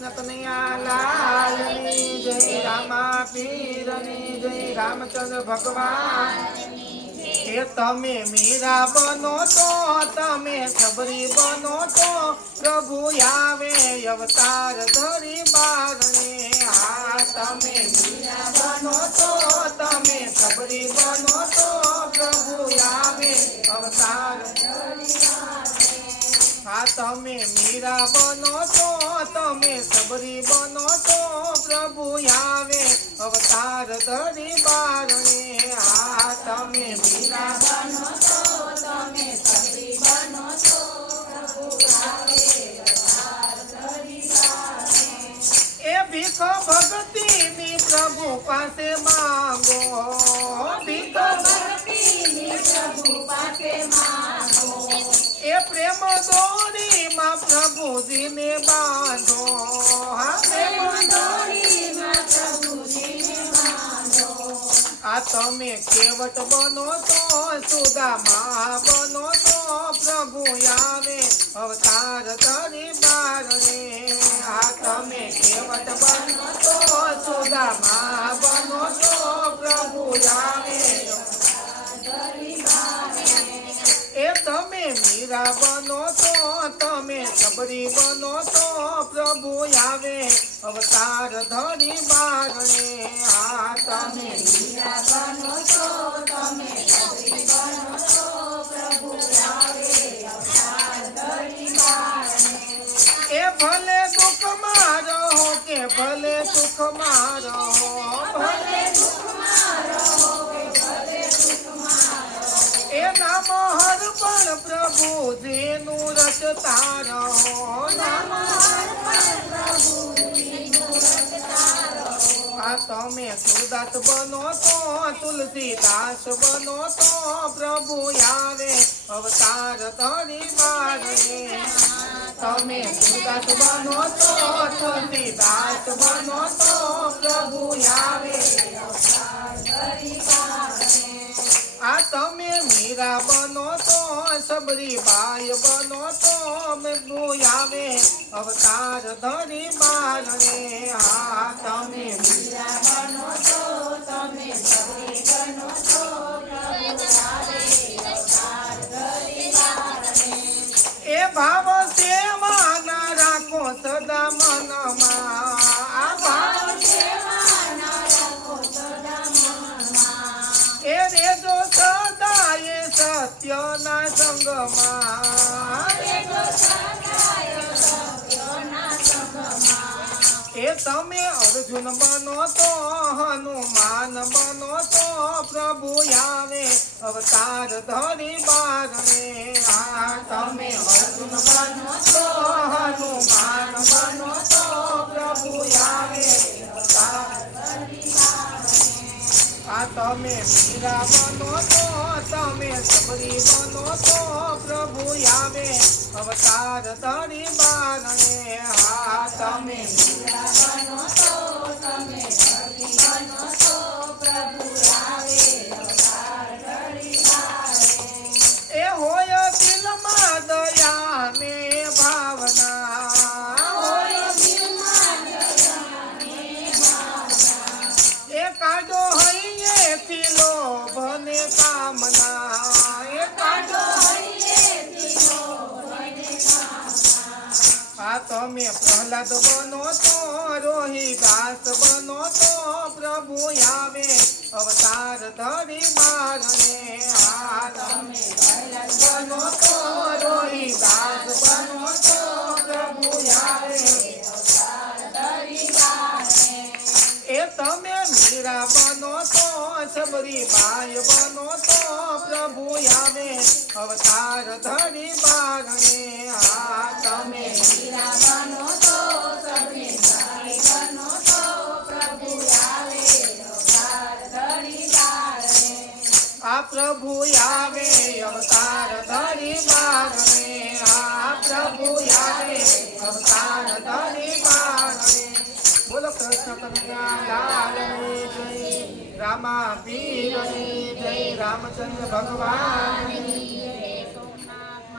કૃષ્ણ કનૈયા લાલની જય રામા પીરની જય રામચંદ્ર ભગવાન. એ તમે મીરા બનો તો તમે સબરી બનો તો પ્રભુ આવે અવતાર ધરી બારણે આ તમે મીરા બનો તો તમે મીરા બનો તો તમે સબરી બનો તો પ્રભુ આવે અવતાર ધરી બારણે આ તમે મીરા બનો છો, તમે સબરી બનો છો, પ્રભુ આવે અવતાર. એ ભીખ ભક્તિની પ્રભુ પાસે માંગો. ભીખ ભક્તિની પ્રભુ પાસે માંગો. પ્રેમ દોરીમાં પ્રભુજીને બાંધો. આ તમે કેવટ બનો તો, સુદામા બનો તો, પ્રભુ આવે અવતાર ધરી બારણે. મીરા બનો તો, તમે સબરી બનો તો, પ્રભુ આવે અવતાર ધરી બારણે. આ તમે મીરા બનો તો, તમે સબરી બનો તો ભલે દુઃખમાં રહો કે ભલે સુખમાં રહો હર પણ પ્રભુ જેનું રચતા રહો. આ તમે સુદાસ બનો તો, તુલસીદાસ બનો તો, પ્રભુ આવે અવતાર ધરી બારણે તમે સુદાસ બનો તો, તુલસીદાસ બનો તો, પ્રભુ આવે અવતાર ધરી બારણે. આ તમે મીરા સબરી બાય બનો તો પ્રભુ આવે. અવતાર ધરી બારણે આ તમે મીરા બનો તો, તમે સબરી બનો તો, પ્રભુ આવે. અવતાર ધરી બારણે એ ભાવ એ તમે અર્જુન બનો તો, હનુમાન બનો તો, પ્રભુ આવે અવતાર ધરી બારણે. આ તમે અર્જુન બનો તો, હનુમાન તમે મીરા બનો તો તમે સબરી બનો તો પ્રભુ આવે અવતાર ધરી બારણે. હા, તમે મીરા બનો તો તમે લોભને કામના. આ તમે પ્રહલાદ બનો તો, રોહિદાસ બનો તો, પ્રભુ આવે, અવતાર ધરી મારને આ તમે સબરી માય બનો તો પ્રભુ આવે, અવતાર ધરી બારણે. આ તમે મીરા બનો તો સબરી બાઈ બનો તો પ્રભુ આવે, અવતાર ધરી બારણે. આ પ્રભુ આવે, અવતાર ધરી બોલો કૃષ્ણ કનૈયા લાલની જય રામા પીરની જય રામચંદ્ર ભગવાનની